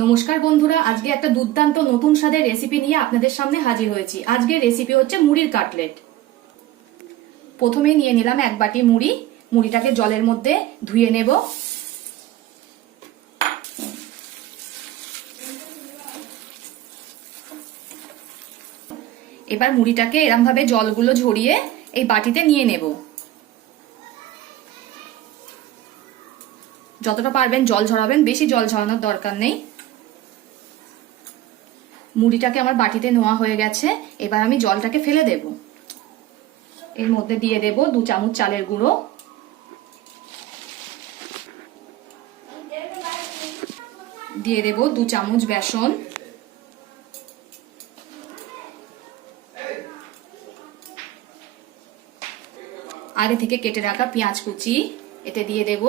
নমস্কার বন্ধুরা, আজকে একটা দুর্দান্ত নতুন স্বাদের রেসিপি নিয়ে আপনাদের সামনে হাজির হয়েছি। আজকের রেসিপি হচ্ছে মুড়ির কাটলেট। প্রথমে নিয়ে নিলাম এক বাটি মুড়ি। মুড়িটাকে জলের মধ্যে ধুয়ে নেব। এবার মুড়িটাকে এরম ভাবে জলগুলো ঝরিয়ে এই বাটিতে নিয়ে নেব। যতটা পারবেন জল ঝরাবেন, বেশি জল ঝরানোর দরকার নেই। মুড়িটাকে আমার বাটিতে নোয়া হয়ে গেছে, এবার আমি জলটাকে ফেলে দেব। এর মধ্যে দিয়ে দেব দু চামচ চালের গুঁড়ো। দিয়ে দেব দু চামচ বেসন। আগে থেকে কেটে রাখা পেঁয়াজ কুচি, এতে দিয়ে দেব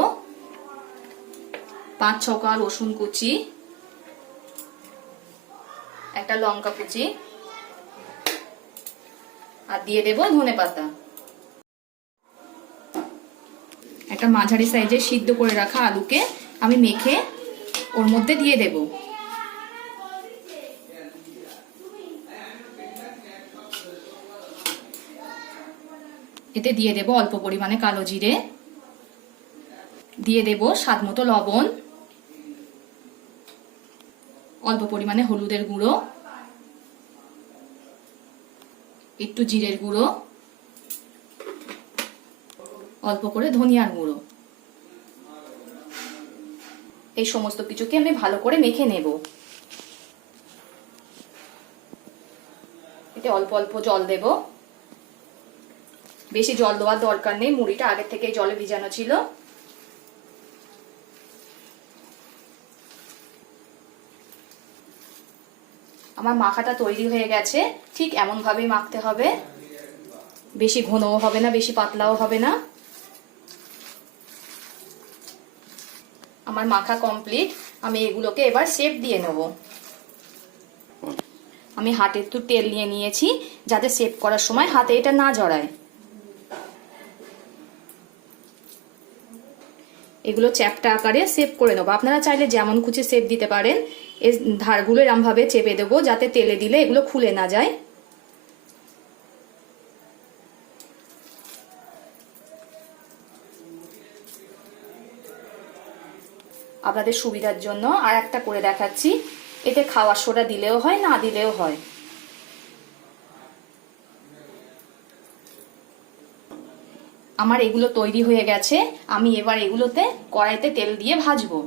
পাঁচ ছকা রসুন কুচি। একটা লঙ্কা কুচি। আর দিয়ে দেব ধনে পাতা। একটা মাঝারি সাইজে সিদ্ধ করে রাখা আলুকে আমি মেখে ওর মধ্যে দিয়ে দেব। এতে দিয়ে দেব অল্প পরিমাণে কালো জিরে। দিয়ে দেব স্বাদ মতো লবণ। অল্প পরিমাণে হলুদের গুঁড়ো, একটু জিরের গুঁড়ো, অল্প করে ধনিয়ার গুঁড়ো। এই সমস্ত কিছুকে আমি ভালো করে মেখে নেব। এতে অল্প অল্প জল দেব। বেশি জল দেওয়ার দরকার নেই, মুড়িটা আগে থেকে জলে ভিজানো ছিল। আমার মাখাটা তৈরি হয়ে গেছে, ঠিক এমনভাবেই মাখতে হবে। বেশি ঘনও হবে না, বেশি পাতলাও হবে না। আমার মাখা কমপ্লিট আমি এগুলোকে এবার শেপ দিয়ে নেব। আমি হাতে একটু তেল নিয়ে নিয়েছি, যাতে শেপ করার সময় হাতে এটা না জড়ায়। এগুলো চ্যাপটা আকারে সেভ করে নেব। আপনারা চাইলে যেমন খুঁজে সেভ দিতে পারেন, এর ধারগুলো এরমভাবে চেপে দেবো যাতে তেলে দিলে এগুলো খুলে না যায়। আপনাদের সুবিধার জন্য আর একটা করে দেখাচ্ছি। এতে খাওয়ার সোডা দিলেও হয়, না দিলেও হয়। আমার এগুলো তৈরি হয়ে গেছে, আমি এবার এগুলোতে কড়াইতে তেল দিয়ে ভাজবো।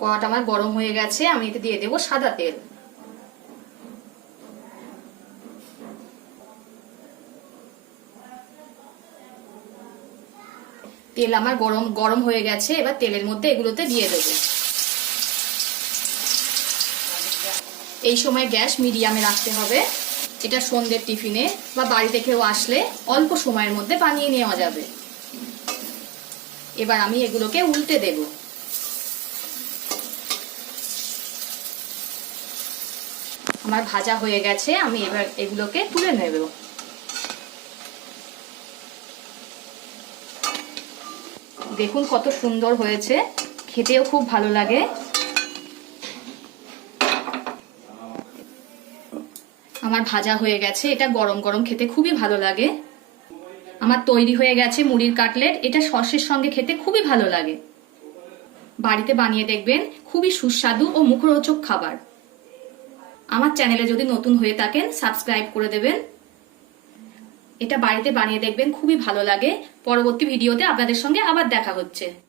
কড়াটা আমার গরম হয়ে গেছে, আমি এতে দিয়ে দেবো সাদা তেল। তেল আমার গরম গরম হয়ে গেছে, এবার তেলের মধ্যে এগুলোতে দিয়ে দেবো। এই সময় গ্যাস মিডিয়ামে রাখতে হবে। এটা সন্ধ্যের টিফিনে বা বাড়িতে কেউ আসলে অল্প সময়ের মধ্যে বানিয়ে নেওয়া যাবে। এবার আমি এগুলোকে উল্টে দেব। আমার ভাজা হয়ে গেছে, আমি এবার এগুলোকে তুলে নেব। দেখুন কত সুন্দর হয়েছে, খেতেও খুব ভালো লাগে। আমার ভাজা হয়ে গেছে, এটা গরম গরম খেতে খুবই ভালো লাগে। আমার তৈরি হয়ে গেছে মুড়ির কাটলেট, এটা সসের সঙ্গে খেতে খুবই ভালো লাগে। বাড়িতে বানিয়ে দেখবেন, খুবই সুস্বাদু ও মুখরোচক খাবার। আমার চ্যানেলে যদি নতুন হয়ে থাকেন, সাবস্ক্রাইব করে দেবেন। এটা বাড়িতে বানিয়ে দেখবেন, খুবই ভালো লাগে। পরবর্তী ভিডিওতে আপনাদের সঙ্গে আবার দেখা হচ্ছে।